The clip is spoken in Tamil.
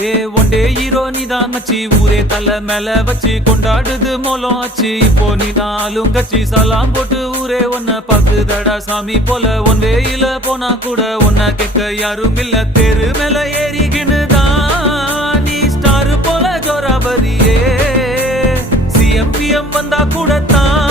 ஏ ஒண்டே ஹீரோ நீதான் மச்சி, ஊரே தலை மேல வச்சு கொண்டாடுது மோலம் ஆச்சு. இப்போ நீதான் ஆளுங்கச்சி, சலாம் போட்டு ஊரே ஒன்ன பாக்குதடா சாமி போல. ஒன் வேயில போனா கூட ஒன்ன கேட்க யாரும் இல்ல. தெரு மேல ஏறிக்கினுதான் நீ ஸ்டார் போல ஜோராபரியே. சிஎம்பிஎம் வந்தா கூட தான்